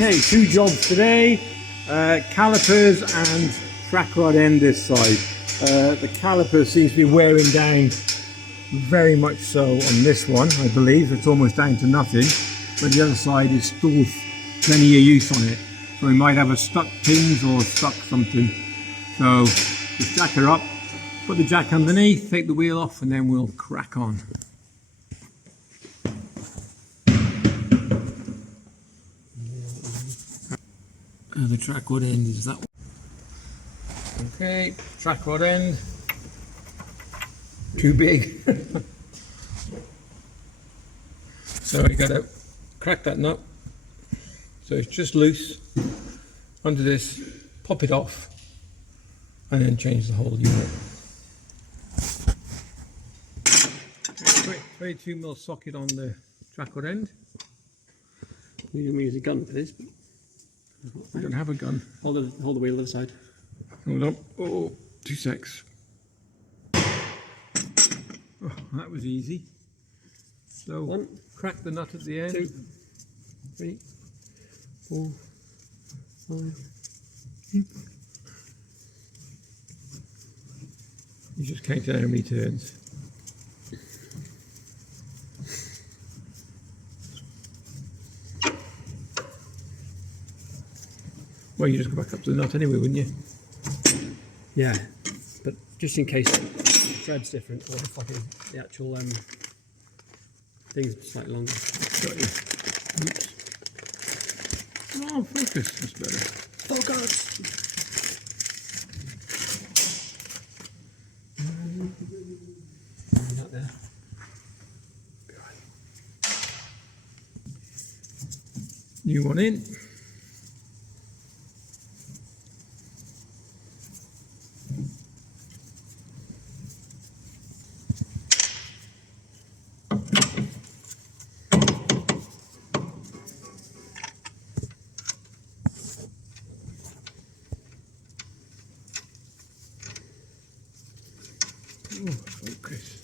Okay, 2 jobs today, calipers and track rod end this side. The caliper seems to be wearing down very much so on this one, I believe. It's almost down to nothing, but the other side is still plenty of use on it. So we might have a stuck pins or stuck something. So just jack her up, put the jack underneath, take the wheel off, and then we'll crack on. The track rod end is that one. Okay, track rod end. Too big. So you got to crack that nut. So it's just loose under this, pop it off, and then change the whole unit. 22mm socket on the track rod end. You can use a gun for this. We don't have a gun. Hold the wheel to the side. Hold on. Oh, 2 secs. Oh, that was easy. So 1, crack the nut at the end. 2, 3, 4, 5. You just count out how many turns. Well, you just go back up to the nut anyway, wouldn't you? Yeah, but just in case the thread's different, or the fucking the actual thing's slightly longer. Got you. Oops. Oh, focus. That's better. Focus. Not there. New one in. Oh, focus.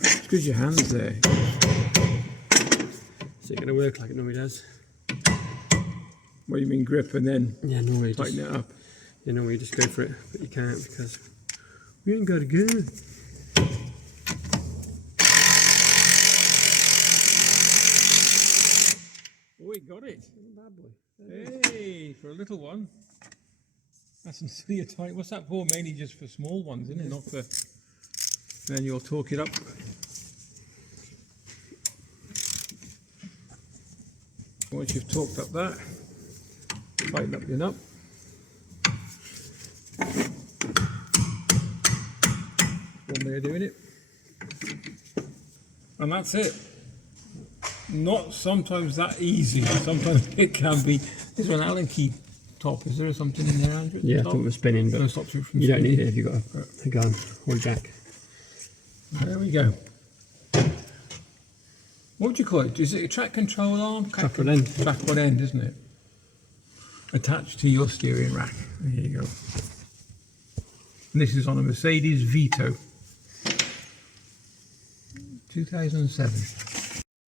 It's because your hand's there. Is it going to work like it normally does? What do you mean, grip and then normally tighten it up? Normally you just go for it, but you can't because we ain't got a gun. Oh, we got it. Bad boy. Hey, for a little one. That's until you're tight. What's that for? Mainly just for small ones, isn't it? Not for. Then you'll torque it up. Once you've torqued up that, tighten up your nut. One way of doing it. And that's it. Not sometimes that easy. Sometimes it can be. There's an Allen key top. Is there something in there, Andrew? Yeah, I think we're spinning, but no, stops it from you don't spinning. need it if you've got a gun or a jack. There we go. What would you call it? Is it a track control arm? Track rod end. Track rod end, isn't it? Attached to your steering rack. There you go. And this is on a Mercedes Vito 2007.